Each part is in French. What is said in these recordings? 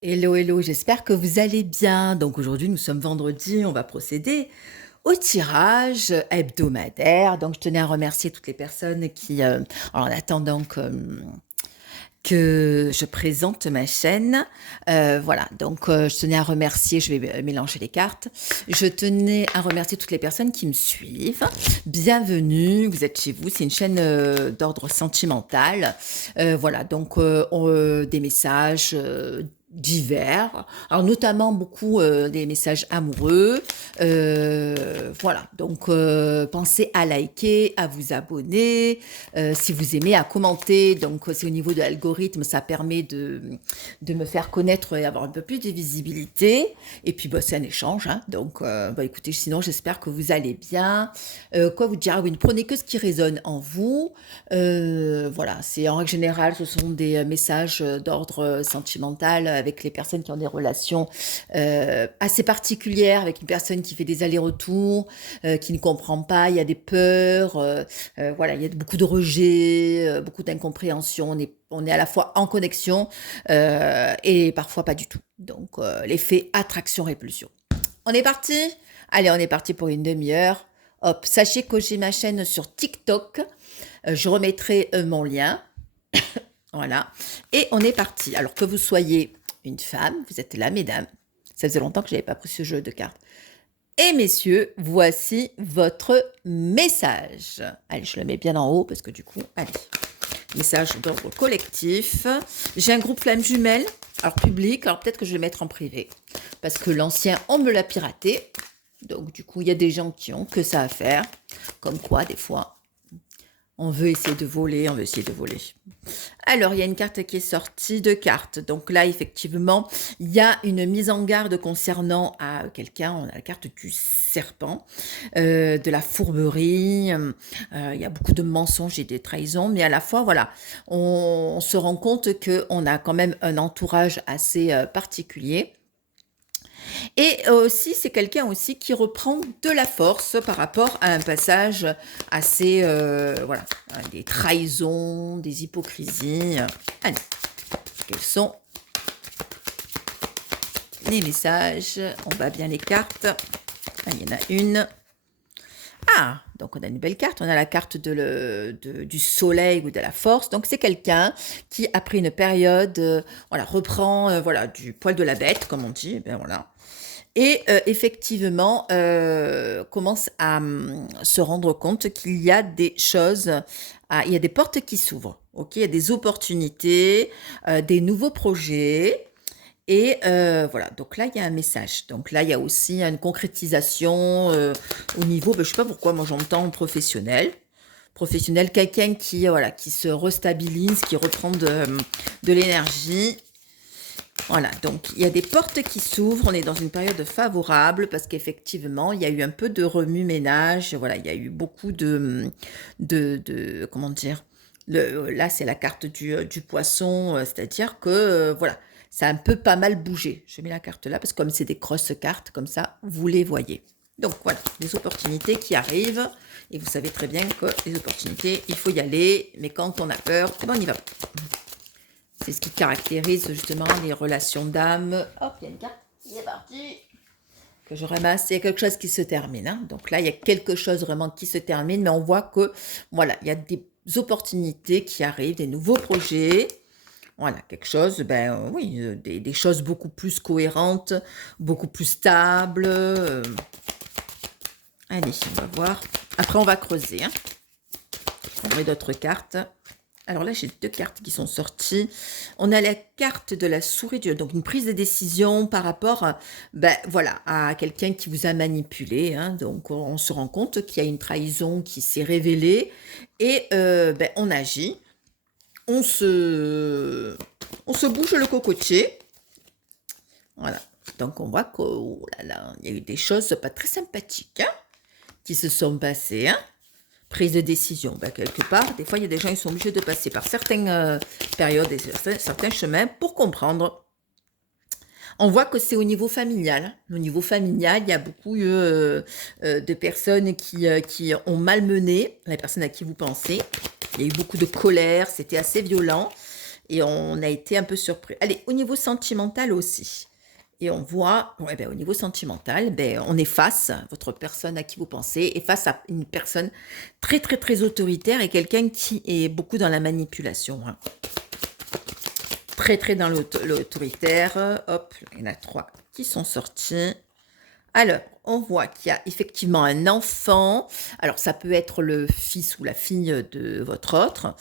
Hello, hello, j'espère que vous allez bien. Donc aujourd'hui, nous sommes vendredi, on va procéder au tirage hebdomadaire. Donc je tenais à remercier toutes les personnes qui, en attendant que je présente ma chaîne, voilà, donc je tenais à remercier, je vais mélanger les cartes, je tenais à remercier toutes les personnes qui me suivent. Bienvenue, vous êtes chez vous, c'est une chaîne d'ordre sentimental. Voilà, donc des messages divers, alors notamment beaucoup des messages amoureux. Voilà, donc pensez à liker, à vous abonner, si vous aimez, à commenter. Donc c'est au niveau de l'algorithme, ça permet de me faire connaître et avoir un peu plus de visibilité. Et puis c'est un échange, hein. Donc écoutez, sinon j'espère que vous allez bien. Quoi vous dire? Ah oui, ne prenez que ce qui résonne en vous. Voilà, c'est en règle générale, ce sont des messages d'ordre sentimental avec les personnes qui ont des relations assez particulières, avec une personne qui fait des allers-retours, qui ne comprend pas, il y a des peurs, voilà, il y a beaucoup de rejet, beaucoup d'incompréhension, on est à la fois en connexion et parfois pas du tout. Donc l'effet attraction-répulsion. On est parti? Allez, on est parti pour une demi-heure. Hop, sachez que j'ai ma chaîne sur TikTok. Je remettrai mon lien. Voilà. Et on est parti. Alors que vous soyez une femme, vous êtes là, mesdames. Ça faisait longtemps que je n'avais pas pris ce jeu de cartes. Et messieurs, voici votre message. Allez, je le mets bien en haut parce que du coup, allez. Message d'ordre collectif. J'ai un groupe flamme jumelle, alors public, alors peut-être que je vais le mettre en privé. Parce que l'ancien, on me l'a piraté. Donc du coup, il y a des gens qui ont que ça à faire. Comme quoi, des fois, on veut essayer de voler, on veut essayer de voler. Alors, il y a une carte qui est sortie, deux cartes. Donc là, effectivement, il y a une mise en garde concernant à quelqu'un. On a la carte du serpent, de la fourberie. Il y a beaucoup de mensonges et des trahisons, mais à la fois, voilà, on se rend compte qu'on a quand même un entourage assez particulier. Et aussi, c'est quelqu'un aussi qui reprend de la force par rapport à un passage assez, voilà, des trahisons, des hypocrisies. Allez, quels sont les messages? On bat bien les cartes. Ah, il y en a une. Ah, donc on a une belle carte. On a la carte du soleil ou de la force. Donc c'est quelqu'un qui, après une période, voilà, reprend voilà, du poil de la bête, comme on dit. Eh bien, voilà. Et effectivement, commence à se rendre compte qu'il y a des choses, il y a des portes qui s'ouvrent, ok, il y a des opportunités, des nouveaux projets. Et voilà, donc là, il y a un message. Donc là, il y a aussi une concrétisation au niveau, je ne sais pas pourquoi, moi j'entends professionnel. Professionnel, quelqu'un qui, voilà, qui se restabilise, qui reprend de l'énergie. Voilà, donc il y a des portes qui s'ouvrent, on est dans une période favorable parce qu'effectivement, il y a eu un peu de remue-ménage, voilà, il y a eu beaucoup comment dire, là c'est la carte du poisson, c'est-à-dire que, voilà, ça a un peu pas mal bougé. Je mets la carte là parce que comme c'est des grosses cartes, comme ça, vous les voyez. Donc voilà, des opportunités qui arrivent, et vous savez très bien que les opportunités, il faut y aller, mais quand on a peur, eh ben, on y va. C'est ce qui caractérise justement les relations d'âme. Hop, il y a une carte qui est partie. Que je ramasse. Il y a quelque chose qui se termine. Hein. Donc là, il y a quelque chose vraiment qui se termine. Mais on voit que, voilà, il y a des opportunités qui arrivent, des nouveaux projets. Voilà, quelque chose, oui, des choses beaucoup plus cohérentes, beaucoup plus stables. Allez, on va voir. Après, on va creuser. Hein. Je prendrai d'autres cartes. Alors là, j'ai deux cartes qui sont sorties. On a la carte de la souris, donc une prise de décision par rapport voilà, à quelqu'un qui vous a manipulé. Hein. Donc on se rend compte qu'il y a une trahison qui s'est révélée et on agit. On se bouge le cocotier. Voilà. Donc on voit qu'il y a eu des choses pas très sympathiques hein, qui se sont passées. Hein. Prise de décision, quelque part, des fois, il y a des gens qui sont obligés de passer par certaines périodes et certains chemins pour comprendre. On voit que c'est au niveau familial. Au niveau familial, il y a beaucoup de personnes qui ont malmené la personne à qui vous pensez. Il y a eu beaucoup de colère, c'était assez violent. et on a été un peu surpris. Allez, au niveau sentimental aussi. Et on voit, ouais, ben, au niveau sentimental, ben, on est face, votre personne à qui vous pensez, est face à une personne très, très, très autoritaire et quelqu'un qui est beaucoup dans la manipulation. Hein. Très, très dans l'autoritaire. Hop, il y en a 3 qui sont sortis. Alors, on voit qu'il y a effectivement un enfant. Alors, ça peut être le fils ou la fille de votre autre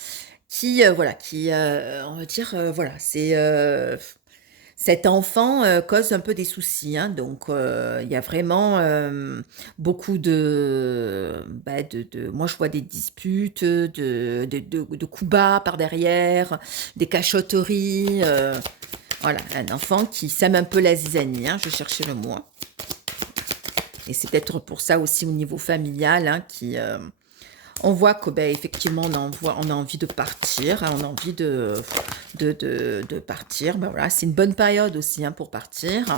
qui, voilà, qui, on va dire, voilà, c'est cet enfant cause un peu des soucis. Hein, donc, il y a vraiment beaucoup moi, je vois des disputes, de coups bas par derrière, des cachotteries. Voilà, un enfant qui sème un peu la zizanie. Hein, je cherchais le mot. Hein. Et c'est peut-être pour ça aussi au niveau familial, hein, on voit que ben, effectivement on a envie de partir, hein, on a envie de partir. Ben, voilà, c'est une bonne période aussi hein, pour partir.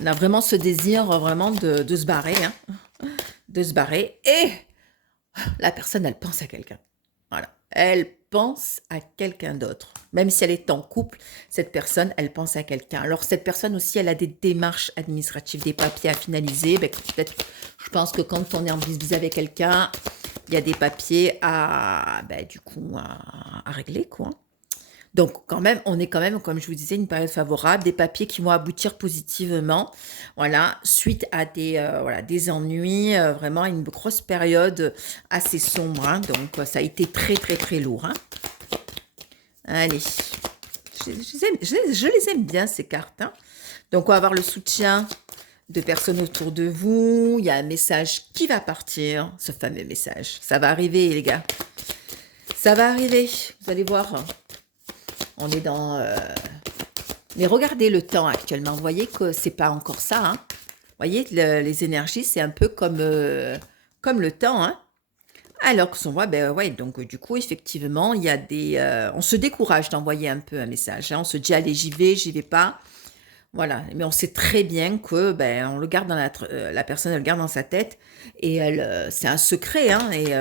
On a vraiment ce désir vraiment de se barrer, hein, de se barrer. Et la personne, elle pense à quelqu'un. Voilà. Elle pense à quelqu'un d'autre. Même si elle est en couple, cette personne, elle pense à quelqu'un. Alors, cette personne aussi, elle a des démarches administratives, des papiers à finaliser. Ben, peut-être, je pense que quand on est en bis avec quelqu'un, il y a des papiers à régler, quoi. Donc, quand même, on est quand même, comme je vous disais, une période favorable, des papiers qui vont aboutir positivement, voilà, suite à des ennuis, vraiment une grosse période assez sombre, hein, donc ça a été très, très, très lourd, hein. Allez, je les aime bien, ces cartes, hein. Donc, on va avoir le soutien de personnes autour de vous, il y a un message qui va partir, ce fameux message, ça va arriver, les gars, ça va arriver, vous allez voir. On est dans... Mais regardez le temps actuellement. Vous voyez que c'est pas encore ça. Hein. Vous voyez, les énergies, c'est un peu comme le temps. Hein. Alors que on voit, ben ouais, donc du coup, effectivement, il y a des... on se décourage d'envoyer un peu un message. Hein. On se dit, allez, j'y vais pas. Voilà, mais on sait très bien que ben on le garde dans la personne elle le garde dans sa tête et c'est un secret hein, et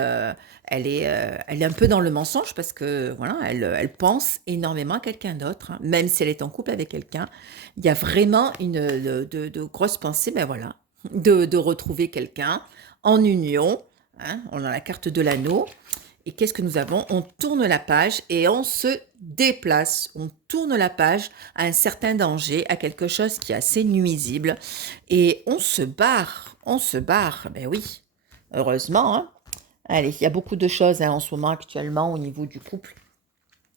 elle est un peu dans le mensonge parce que voilà elle pense énormément à quelqu'un d'autre hein. Même si elle est en couple avec quelqu'un il y a vraiment de grosses pensées ben voilà de retrouver quelqu'un en union hein, on a la carte de l'anneau. Et qu'est-ce que nous avons? On tourne la page et on se déplace. On tourne la page à un certain danger, à quelque chose qui est assez nuisible. Et on se barre. On se barre. Ben oui, heureusement. Hein. Allez, il y a beaucoup de choses hein, en ce moment actuellement au niveau du couple.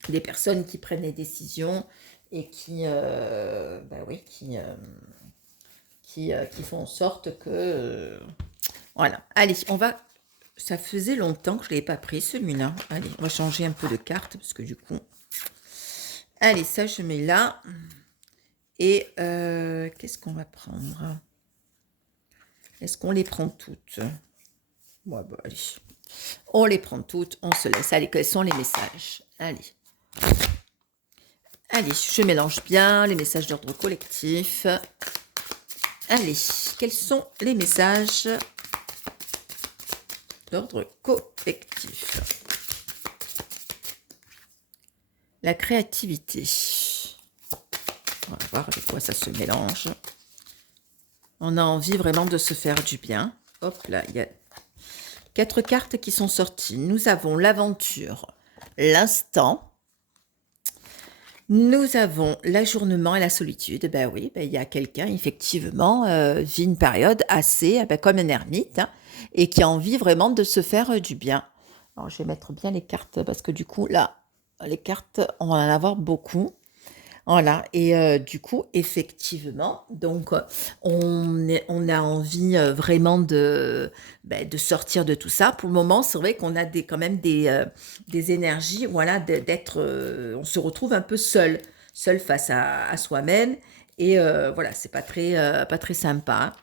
Des personnes qui prennent des décisions et qui font en sorte que... voilà. Allez, on va... Ça faisait longtemps que je ne l'avais pas pris, celui-là. Allez, on va changer un peu de carte, parce que du coup... Allez, ça, je mets là. Et qu'est-ce qu'on va prendre? Est-ce qu'on les prend toutes? Bon, bah, allez. On les prend toutes, on se laisse. Allez, quels sont les messages? Allez. Allez, je mélange bien les messages d'ordre collectif. Allez, quels sont les messages d'ordre collectif? La créativité. On va voir avec quoi ça se mélange. On a envie vraiment de se faire du bien. Hop là, il y a 4 cartes qui sont sorties. Nous avons l'aventure, l'instant. Nous avons l'ajournement et la solitude. Ben oui, ben, il y a quelqu'un, effectivement, vit une période assez comme un ermite hein, et qui a envie vraiment de se faire du bien. Alors, je vais mettre bien les cartes parce que du coup, là, les cartes, on va en avoir beaucoup. Voilà, et du coup, effectivement, donc on a envie vraiment de sortir de tout ça. Pour le moment, c'est vrai qu'on a quand même des énergies, voilà, on se retrouve un peu seul face à soi-même, et voilà, c'est pas très sympa.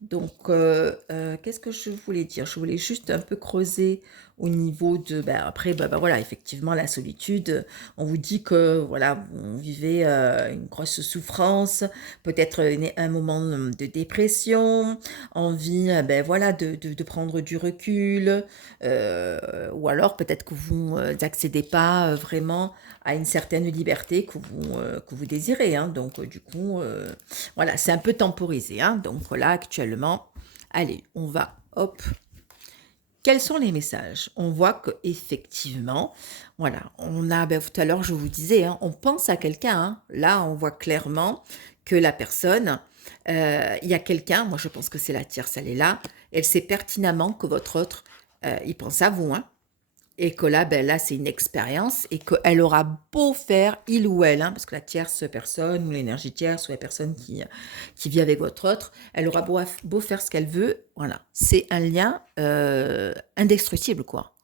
Donc, qu'est-ce que je voulais dire? Je voulais juste un peu creuser au niveau de, après, voilà, effectivement, la solitude, on vous dit que, voilà, vous vivez une grosse souffrance, peut-être un moment de dépression, envie, voilà, de prendre du recul, ou alors peut-être que vous n'accédez pas vraiment à une certaine liberté que vous désirez, hein. Donc, du coup, voilà, c'est un peu temporisé, hein. Donc, là, actuellement, allez, on va, hop. Quels sont les messages? On voit que effectivement, voilà, on a, tout à l'heure, je vous disais, hein, on pense à quelqu'un, hein. Là, on voit clairement que la personne, il y a quelqu'un, moi je pense que c'est la tierce, elle est là, elle sait pertinemment que votre autre, il pense à vous, hein. Et que là, là, c'est une expérience et qu'elle aura beau faire, il ou elle, hein, parce que la tierce personne ou l'énergie tierce ou la personne qui vit avec votre autre, elle aura beau faire ce qu'elle veut, voilà. C'est un lien indestructible, quoi.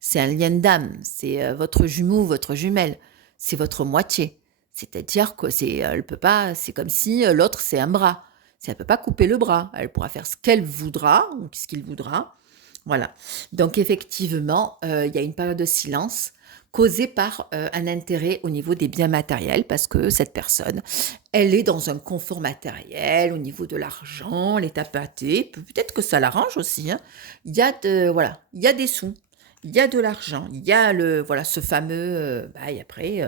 C'est un lien d'âme, c'est votre jumeau, votre jumelle, c'est votre moitié. C'est-à-dire que elle peut pas, c'est comme si l'autre c'est un bras. Si elle peut pas couper le bras, elle pourra faire ce qu'elle voudra ou ce qu'il voudra. Voilà. Donc effectivement, il y a une période de silence causée par un intérêt au niveau des biens matériels parce que cette personne, elle est dans un confort matériel au niveau de l'argent, elle est tapatée. Peut-être que ça l'arrange aussi, hein. Il y a voilà, il y a des sous, il y a de l'argent, il y a voilà, ce fameux, et après,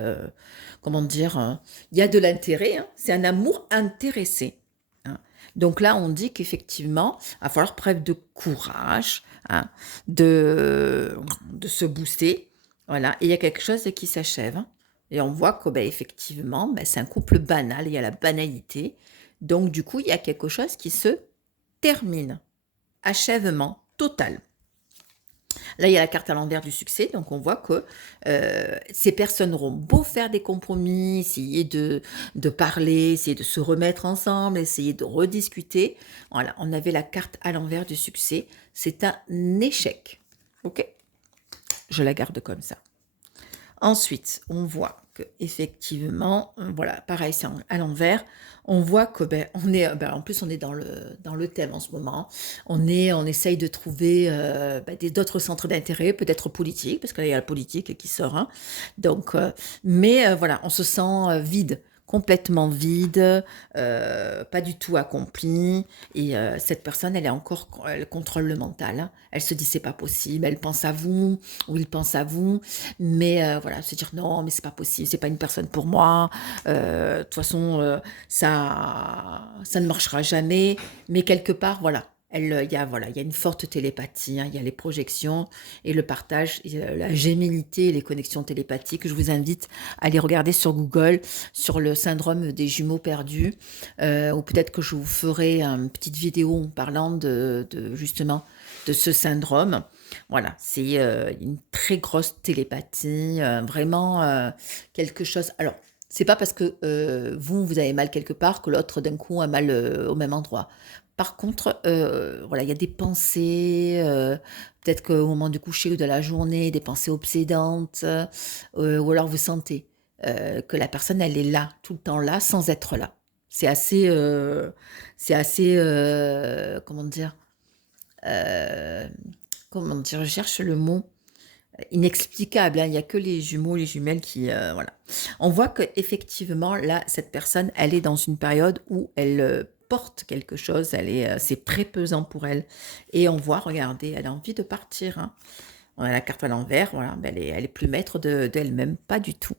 comment dire, il y a de l'intérêt, hein. C'est un amour intéressé, hein. Donc là, on dit qu'effectivement, il va falloir preuve de courage, hein, de se booster. Voilà. Et il y a quelque chose qui s'achève, hein. Et on voit que, effectivement, c'est un couple banal, il y a la banalité. Donc, du coup, il y a quelque chose qui se termine. Achèvement total. Là, il y a la carte à l'envers du succès, donc on voit que ces personnes auront beau faire des compromis, essayer de parler, essayer de se remettre ensemble, essayer de rediscuter. Voilà, on avait la carte à l'envers du succès. C'est un échec. Ok? Je la garde comme ça. Ensuite, on voit que effectivement, voilà, pareil, c'est à l'envers. On voit que on est, en plus on est dans le thème en ce moment. On essaye de trouver d'autres centres d'intérêt, peut-être politiques, parce qu'il y a la politique qui sort, hein. Donc, mais voilà, on se sent vide. Complètement vide, pas du tout accompli. Et cette personne, elle contrôle le mental, hein. Elle se dit c'est pas possible, elle pense à vous, ou il pense à vous. Mais voilà, se dire non, mais c'est pas possible, c'est pas une personne pour moi. De toute façon, ça ne marchera jamais. Mais quelque part, voilà, il y a une forte télépathie, hein, il y a les projections et le partage, et, la gémilité et les connexions télépathiques. Je vous invite à aller regarder sur Google sur le syndrome des jumeaux perdus, ou peut-être que je vous ferai une petite vidéo parlant justement de ce syndrome. Voilà, c'est une très grosse télépathie, vraiment quelque chose. Alors, c'est pas parce que vous avez mal quelque part que l'autre d'un coup a mal au même endroit. Par contre, voilà, il y a des pensées, peut-être qu'au moment du coucher ou de la journée, des pensées obsédantes, ou alors vous sentez que la personne, elle est là, tout le temps là, sans être là. C'est assez, euh, comment dire, je cherche le mot, inexplicable, hein. Il n'y a que les jumeaux, les jumelles qui, voilà. On voit que effectivement là, cette personne, elle est dans une période où elle porte quelque chose, c'est très pesant pour elle. Et on voit, regardez, elle a envie de partir, hein. On a la carte à l'envers, voilà, elle est plus maître d'elle-même, pas du tout.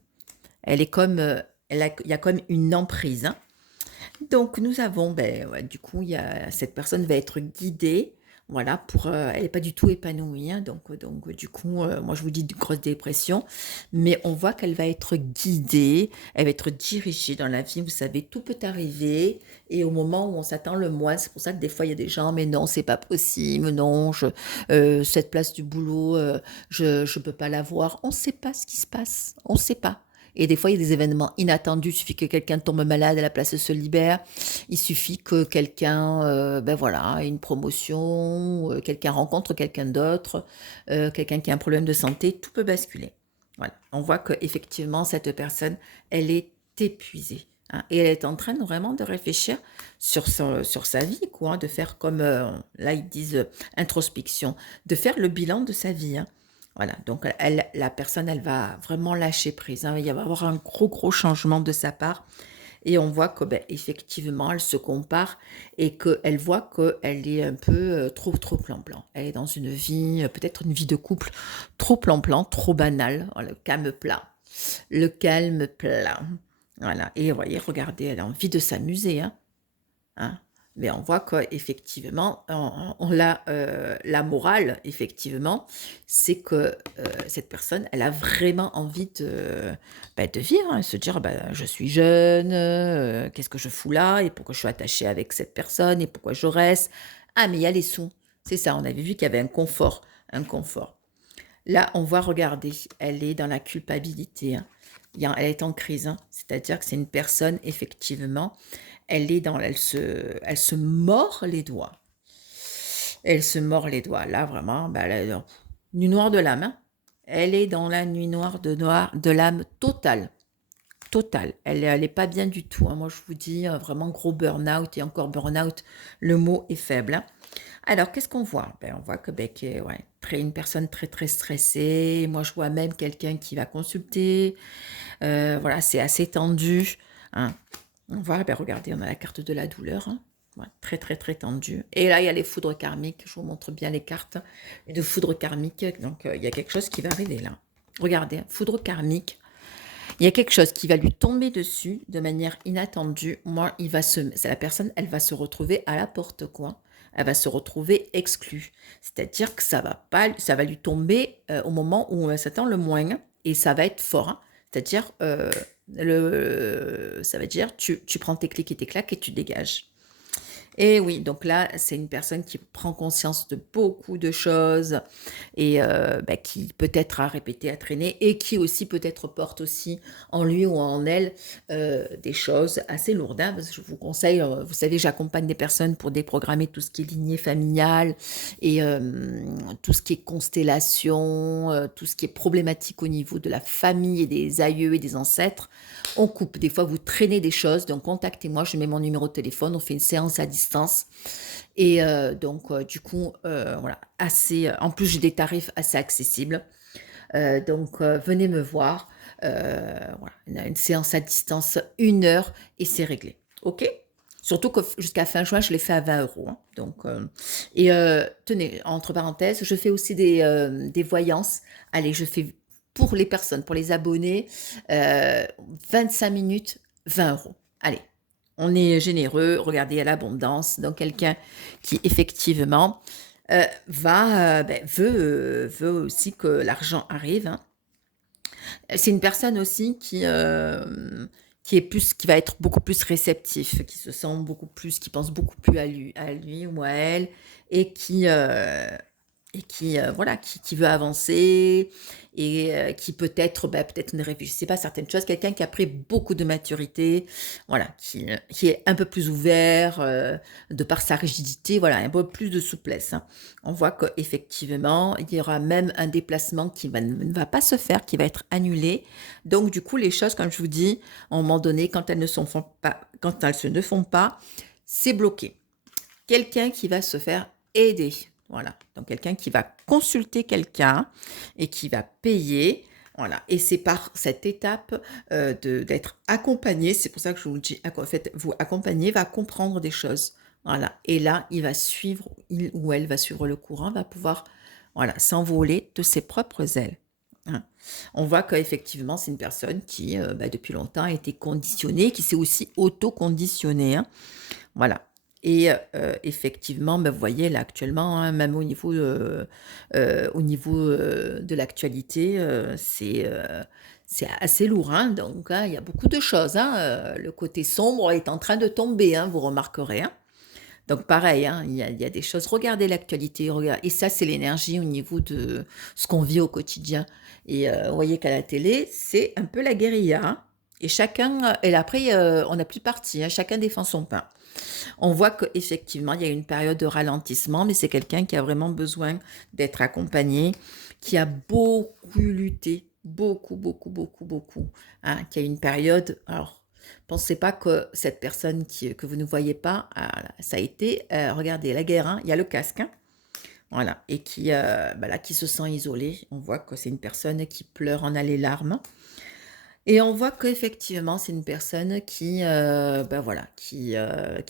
Elle est comme, il y a comme une emprise, hein. Donc nous avons, ouais, du coup, cette personne va être guidée, voilà, elle n'est pas du tout épanouie, hein. Donc du coup, moi je vous dis de grosse dépression, mais on voit qu'elle va être guidée, elle va être dirigée dans la vie. Vous savez, tout peut arriver et au moment où on s'attend le moins. C'est pour ça que des fois il y a des gens, mais non, c'est pas possible, non, cette place du boulot, je peux pas l'avoir. On ne sait pas ce qui se passe, on ne sait pas. Et des fois, il y a des événements inattendus. Il suffit que quelqu'un tombe malade et la place se libère. Il suffit que quelqu'un, voilà, ait une promotion, quelqu'un rencontre quelqu'un d'autre, quelqu'un qui a un problème de santé. Tout peut basculer. Voilà. On voit qu'effectivement, cette personne, elle est épuisée, hein, et elle est en train vraiment de réfléchir sur sa vie, quoi, hein, de faire comme, là, ils disent introspection, de faire le bilan de sa vie, hein. Voilà, donc la personne, elle va vraiment lâcher prise, hein. Il va y avoir un gros, gros changement de sa part et on voit que, beh, effectivement, elle se compare et qu'elle voit qu'elle est un peu, trop, trop plan-plan. Elle est dans une vie, peut-être une vie de couple trop plan-plan, trop banale, voilà, le calme plat. Voilà et vous voyez, regardez, elle a envie de s'amuser, hein. Mais on voit qu'effectivement, la morale, effectivement, c'est que, cette personne, elle a vraiment envie de vivre, hein, se dire: «Bah, je suis jeune, qu'est-ce que je fous là et pourquoi je suis attachée avec cette personne et pourquoi je reste? Ah, mais il y a les sous». C'est ça, on avait vu qu'il y avait un confort. Là, on voit, regarder, elle est dans la culpabilité, hein. Elle est en crise, hein. C'est-à-dire que c'est une personne, effectivement, elle se mord les doigts. Elle se mord les doigts. Là, vraiment, bah, elle est dans nuit noire de l'âme, hein. Elle est dans la nuit noire de l'âme totale, totale. Elle est pas bien du tout, hein. Moi, je vous dis, vraiment gros burn-out et encore burn-out, le mot est faible, hein. Alors, qu'est-ce qu'on voit? Ben, on voit que, beh, que ouais, une personne très, très stressée. Moi, je vois même quelqu'un qui va consulter. Voilà, c'est assez tendu, hein. On voit, ben, regardez, on a la carte de la douleur, hein. Ouais, très, très, très tendue. Et là, il y a les foudres karmiques. Je vous montre bien les cartes de foudre karmique. Donc, il y a quelque chose qui va arriver là. Regardez, hein, foudre karmique. Il y a quelque chose qui va lui tomber dessus de manière inattendue. Moi, c'est la personne, elle va se retrouver à la porte, quoi. Elle va se retrouver exclue. C'est-à-dire que ça va lui tomber au moment où elle s'attend le moins et ça va être fort, hein. C'est-à-dire, ça va dire, tu prends tes clics et tes claques et tu dégages. Et oui, donc là, c'est une personne qui prend conscience de beaucoup de choses et bah, qui peut-être a répété, a traîné et qui aussi peut-être porte aussi en lui ou en elle des choses assez lourdes, hein, parce que je vous conseille, vous savez, j'accompagne des personnes pour déprogrammer tout ce qui est lignée familiale et tout ce qui est constellation, tout ce qui est problématique au niveau de la famille et des aïeux et des ancêtres. On coupe. Des fois, vous traînez des choses, donc contactez-moi, je mets mon numéro de téléphone, on fait une séance à distance. Et donc, du coup, voilà, en plus, j'ai des tarifs assez accessibles. Donc, venez me voir. Voilà, on a une séance à distance, 1 heure, et c'est réglé. OK? Surtout que jusqu'à fin juin, je l'ai fait à 20 €, hein. Donc, et tenez, entre parenthèses, je fais aussi des voyances. Allez, je fais pour les personnes, pour les abonnés, 25 minutes, 20 €. Allez, on est généreux. Regardez, il y a l'abondance. Donc, quelqu'un qui, effectivement, veut aussi que l'argent arrive, hein. C'est une personne aussi qui va être beaucoup plus réceptif, qui se sent beaucoup plus, qui pense beaucoup plus à lui ou à elle, et voilà, qui veut avancer et qui peut-être, bah, peut-être ne réfléchissait pas à certaines choses. Quelqu'un qui a pris beaucoup de maturité, voilà, qui est un peu plus ouvert, de par sa rigidité, voilà, un peu plus de souplesse, hein. On voit qu'effectivement, il y aura même un déplacement ne va pas se faire, qui va être annulé. Donc du coup, les choses, comme je vous dis, à un moment donné, quand elles se ne font pas, c'est bloqué. Quelqu'un qui va se faire aider. Voilà. Donc quelqu'un qui va consulter quelqu'un et qui va payer. Voilà. Et c'est par cette étape d'être accompagné. C'est pour ça que je vous le dis, en fait, vous accompagner va comprendre des choses. Voilà. Et là, il ou elle va suivre le courant, va pouvoir, voilà, s'envoler de ses propres ailes, hein. On voit qu'effectivement, c'est une personne qui, bah, depuis longtemps, a été conditionnée, qui s'est aussi auto-conditionnée, hein. Voilà. Et effectivement, bah, vous voyez là actuellement, hein, même au niveau, de l'actualité, c'est assez lourd, hein, donc hein, il y a beaucoup de choses, hein, le côté sombre est en train de tomber, hein, vous remarquerez, hein. Donc pareil, hein, il y a des choses, regardez l'actualité, et ça, c'est l'énergie au niveau de ce qu'on vit au quotidien. Et vous voyez qu'à la télé, c'est un peu la guérilla, hein, et après, on n'a plus parti, hein, chacun défend son pain. On voit qu'effectivement, il y a une période de ralentissement, mais c'est quelqu'un qui a vraiment besoin d'être accompagné, qui a beaucoup lutté, beaucoup, beaucoup, beaucoup, beaucoup, hein, qui a une période. Alors, pensez pas que cette personne que vous ne voyez pas, ça a été, regardez, la guerre, hein, il y a le casque, hein. voilà, et qui, bah, là, qui se sent isolé. On voit que c'est une personne qui pleure en a les larmes. Et on voit qu'effectivement, c'est une personne qui, bah, voilà, qui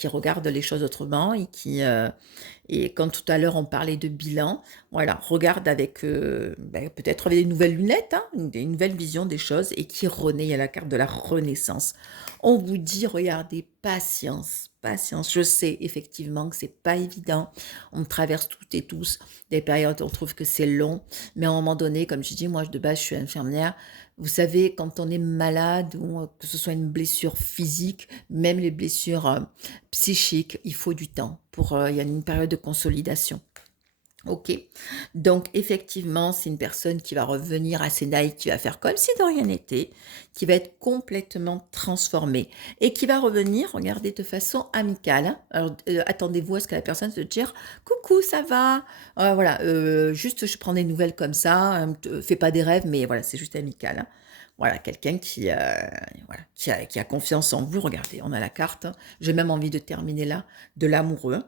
regarde les choses autrement et quand tout à l'heure on parlait de bilan, voilà, regarde avec, peut-être avec des nouvelles lunettes, hein, une nouvelle vision des choses et qui renaît. Il y a la carte de la renaissance. On vous dit: «Regardez, patience, patience». Je sais effectivement que c'est pas évident. On traverse toutes et tous des périodes où on trouve que c'est long, mais à un moment donné, comme je dis, moi de base je suis infirmière. Vous savez, quand on est malade ou que ce soit une blessure physique, même les blessures, psychiques, il faut du temps pour, il y a une période de consolidation. OK. Donc effectivement, c'est une personne qui va revenir assez naïve, qui va faire comme si de rien n'était, qui va être complètement transformée et qui va revenir, regardez, de façon amicale, hein. Alors, attendez-vous à ce que la personne se dire: «Coucou, ça va?» Voilà, juste je prends des nouvelles comme ça, fais pas des rêves, mais voilà, c'est juste amical, hein. Voilà, quelqu'un qui, voilà, qui a confiance en vous. Regardez, on a la carte, hein. J'ai même envie de terminer là, de l'amoureux.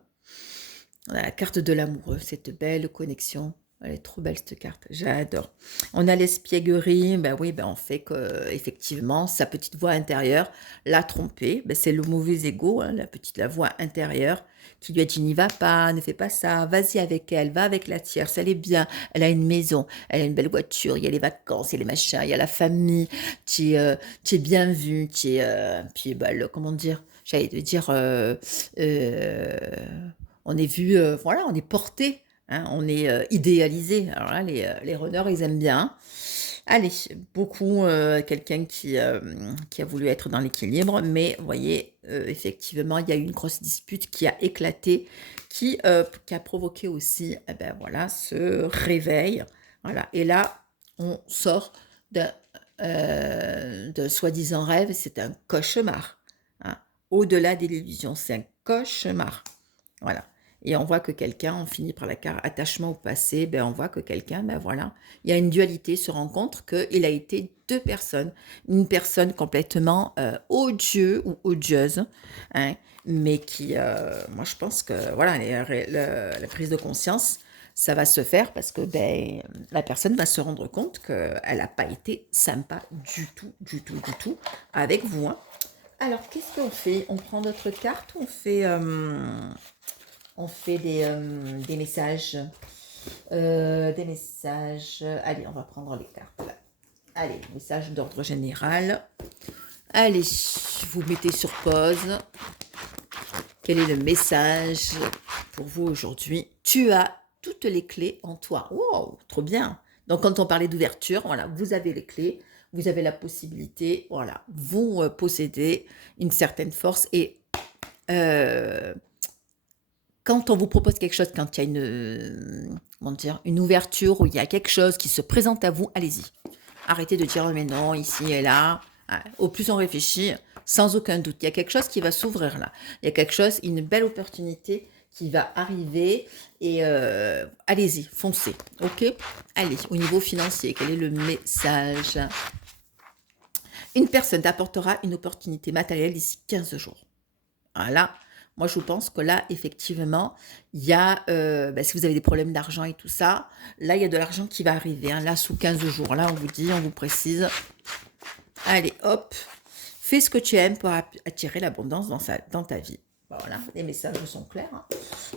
On a la carte de l'amoureux, cette belle connexion. Elle est trop belle cette carte, j'adore. On a l'espièglerie, ben oui, ben on fait que effectivement sa petite voix intérieure l'a trompé. Ben c'est le mauvais ego, hein, la voix intérieure qui lui a dit n'y va pas, ne fais pas ça, vas-y avec elle, va avec la tierce, elle est bien, elle a une maison, elle a une belle voiture, il y a les vacances, il y a les machins, il y a la famille, tu es bien vu, puis bah, comment dire, j'allais te dire, euh, on est vu, voilà, on est porté, hein, on est, idéalisé. Alors là, les runners, ils aiment bien. Allez, beaucoup, quelqu'un qui a voulu être dans l'équilibre, mais vous voyez, effectivement, il y a eu une grosse dispute qui a éclaté, qui a provoqué aussi, eh ben, voilà, ce réveil. Voilà, et là, on sort d'un soi-disant rêve, c'est un cauchemar, hein. Au-delà de l'illusion, c'est un cauchemar. Voilà. Et on voit que quelqu'un, on finit par la carte attachement au passé, ben on voit que quelqu'un, ben voilà, il y a une dualité, se rencontre qu'il a été deux personnes. Une personne complètement odieux ou odieuse, hein, mais qui, moi je pense que voilà, la prise de conscience, ça va se faire parce que ben, la personne va se rendre compte qu'elle n'a pas été sympa du tout, du tout, du tout avec vous, hein. Alors, qu'est-ce qu'on fait? On prend notre carte ou on fait des messages. Des messages. Allez, on va prendre les cartes là. Allez, message d'ordre général. Allez, vous mettez sur pause. Quel est le message pour vous aujourd'hui? Tu as toutes les clés en toi. Wow, trop bien. Donc, quand on parlait d'ouverture, voilà, vous avez les clés, vous avez la possibilité, voilà, vous possédez une certaine force et euh, quand on vous propose quelque chose, quand il y a comment dire, une ouverture ou il y a quelque chose qui se présente à vous, allez-y. Arrêtez de dire mais non, ici et là. Ah, au plus on réfléchit, sans aucun doute, il y a quelque chose qui va s'ouvrir là. Il y a quelque chose, une belle opportunité qui va arriver et allez-y, foncez. Ok. Allez, au niveau financier, quel est le message? Une personne t'apportera une opportunité matérielle d'ici 15 jours. Voilà. Moi, je pense que là, effectivement, il y a, si vous avez des problèmes d'argent et tout ça, là, il y a de l'argent qui va arriver, hein. Là, sous 15 jours, là, on vous dit, on vous précise. Allez, hop, fais ce que tu aimes pour attirer l'abondance dans ta vie. Voilà, les messages sont clairs, hein.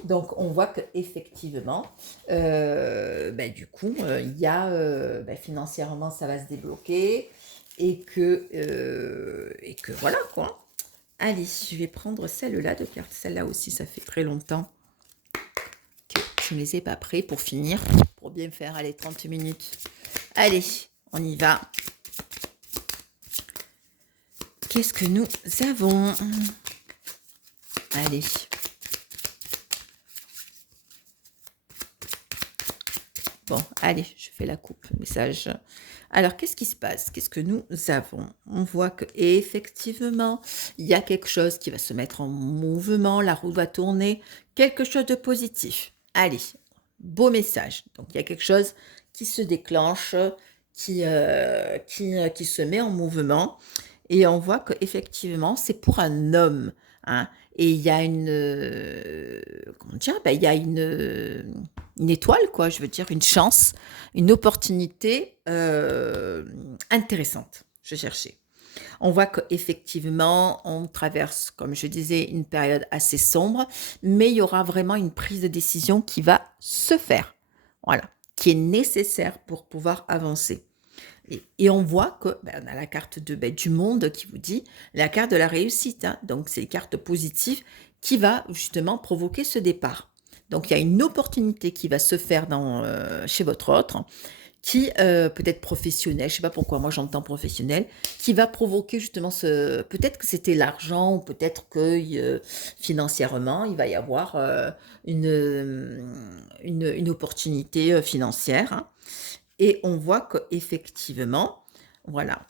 Donc, on voit qu'effectivement, du coup, il y a, financièrement, ça va se débloquer et que voilà, quoi. Allez, je vais prendre celle-là de carte. Celle-là aussi, ça fait très longtemps que je ne les ai pas prêts pour finir, pour bien faire, allez, 30 minutes. Allez, on y va. Qu'est-ce que nous avons? Allez. Bon, allez, je fais la coupe. Message. Alors, qu'est-ce qui se passe? Qu'est-ce que nous avons? On voit qu'effectivement, il y a quelque chose qui va se mettre en mouvement, la roue va tourner, quelque chose de positif. Allez, beau message. Donc, il y a quelque chose qui se déclenche, qui se met en mouvement. Et on voit qu'effectivement, c'est pour un homme. hein. Et il y a comment dire? Il y a une étoile quoi, je veux dire, une chance, une opportunité, intéressante, je cherchais. On voit qu'effectivement, on traverse, comme je disais, une période assez sombre, mais il y aura vraiment une prise de décision qui va se faire. Voilà, qui est nécessaire pour pouvoir avancer. Et on voit que, on a la carte du monde qui vous dit la carte de la réussite, hein. Donc, c'est une carte positive qui va justement provoquer ce départ. Donc, il y a une opportunité qui va se faire chez votre autre, qui peut être professionnel, je ne sais pas pourquoi moi j'entends professionnel, qui va provoquer justement peut-être que c'était l'argent ou peut-être que financièrement il va y avoir une opportunité financière, hein. Et on voit qu'effectivement, voilà,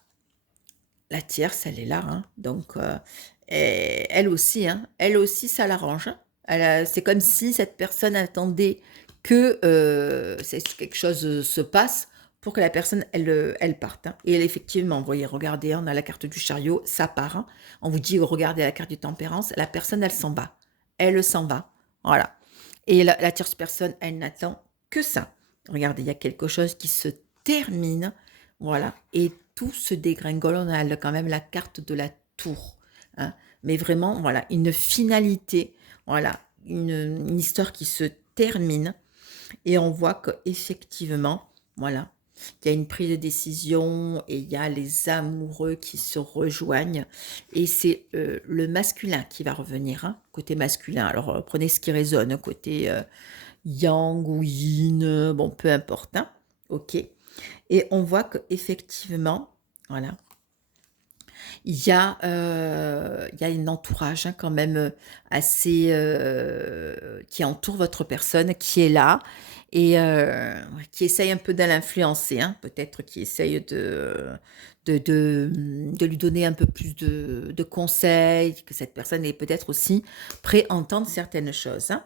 la tierce, elle est là, hein. Donc, et elle aussi, ça l'arrange, hein. C'est comme si cette personne attendait que quelque chose se passe pour que la personne, elle parte, hein. Et elle, effectivement, vous voyez, regardez, on a la carte du chariot, ça part, hein. On vous dit, regardez la carte du tempérance, la personne, elle s'en va. Elle s'en va. Voilà. Et la tierce personne, elle n'attend que ça. Regardez, il y a quelque chose qui se termine. Voilà. Et tout se dégringole. On a quand même la carte de la tour, hein. Mais vraiment, voilà, une finalité. Voilà. Une histoire qui se termine. Et on voit qu'effectivement, voilà, il y a une prise de décision et il y a les amoureux qui se rejoignent. Et c'est le masculin qui va revenir, hein, côté masculin. Alors, prenez ce qui résonne, hein, côté yang ou yin, bon, peu importe, hein, ok. Et on voit qu'effectivement, voilà, il y a un entourage, hein, quand même, assez, qui entoure votre personne, qui est là et ouais, qui essaye un peu de l'influencer, hein, peut-être qui essaye de lui donner un peu plus de conseils, que cette personne est peut-être aussi prête à entendre certaines choses, hein.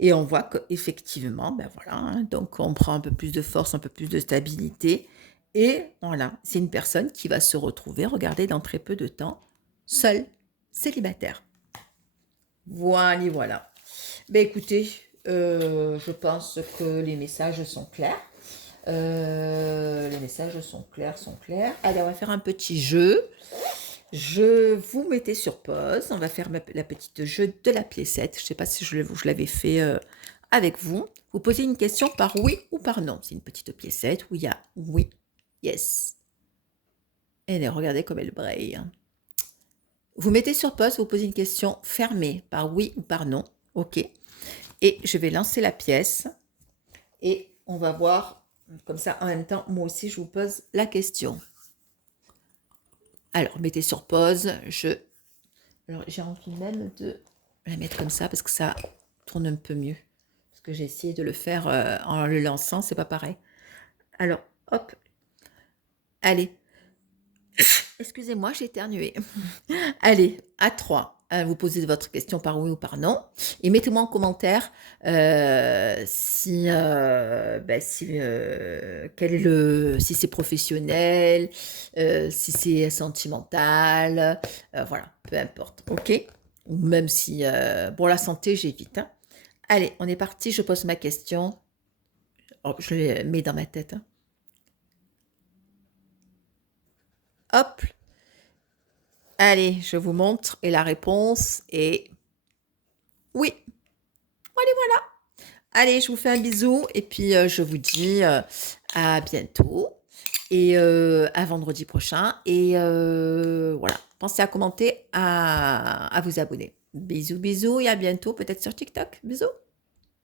Et on voit qu'effectivement, voilà, hein, donc on prend un peu plus de force, un peu plus de stabilité et voilà, c'est une personne qui va se retrouver, regardez, dans très peu de temps, seule, célibataire. Voilà, voilà. Écoutez, je pense que les messages sont clairs. Les messages sont clairs, sont clairs. Allez, on va faire un petit jeu. Je vous mettez sur pause. On va faire la petite jeu de la piécette. Je ne sais pas si je l'avais fait avec vous. Vous posez une question par oui ou par non. C'est une petite piécette où il y a oui, yes. Et regardez comme elle braille, hein. Vous mettez sur pause, vous posez une question fermée par oui ou par non. OK. Et je vais lancer la pièce. Et on va voir, comme ça, en même temps, moi aussi, je vous pose la question. Alors, mettez sur pause. Alors, j'ai envie même de la mettre comme ça parce que ça tourne un peu mieux. Parce que j'ai essayé de le faire en le lançant, c'est pas pareil. Alors, hop. Allez. Excusez-moi, j'ai éternué. Allez, à 3. Vous posez votre question par oui ou par non. Et mettez-moi en commentaire si c'est professionnel, si c'est sentimental, voilà, peu importe, ok. Ou même si pour la santé, j'évite, hein. Allez, on est parti. Je pose ma question. Oh, je le mets dans ma tête, hein. Hop. Allez, je vous montre et la réponse est oui. Allez, voilà. Allez, je vous fais un bisou et puis je vous dis à bientôt et à vendredi prochain. Et voilà, pensez à commenter, à vous abonner. Bisous, bisous et à bientôt, peut-être sur TikTok. Bisous.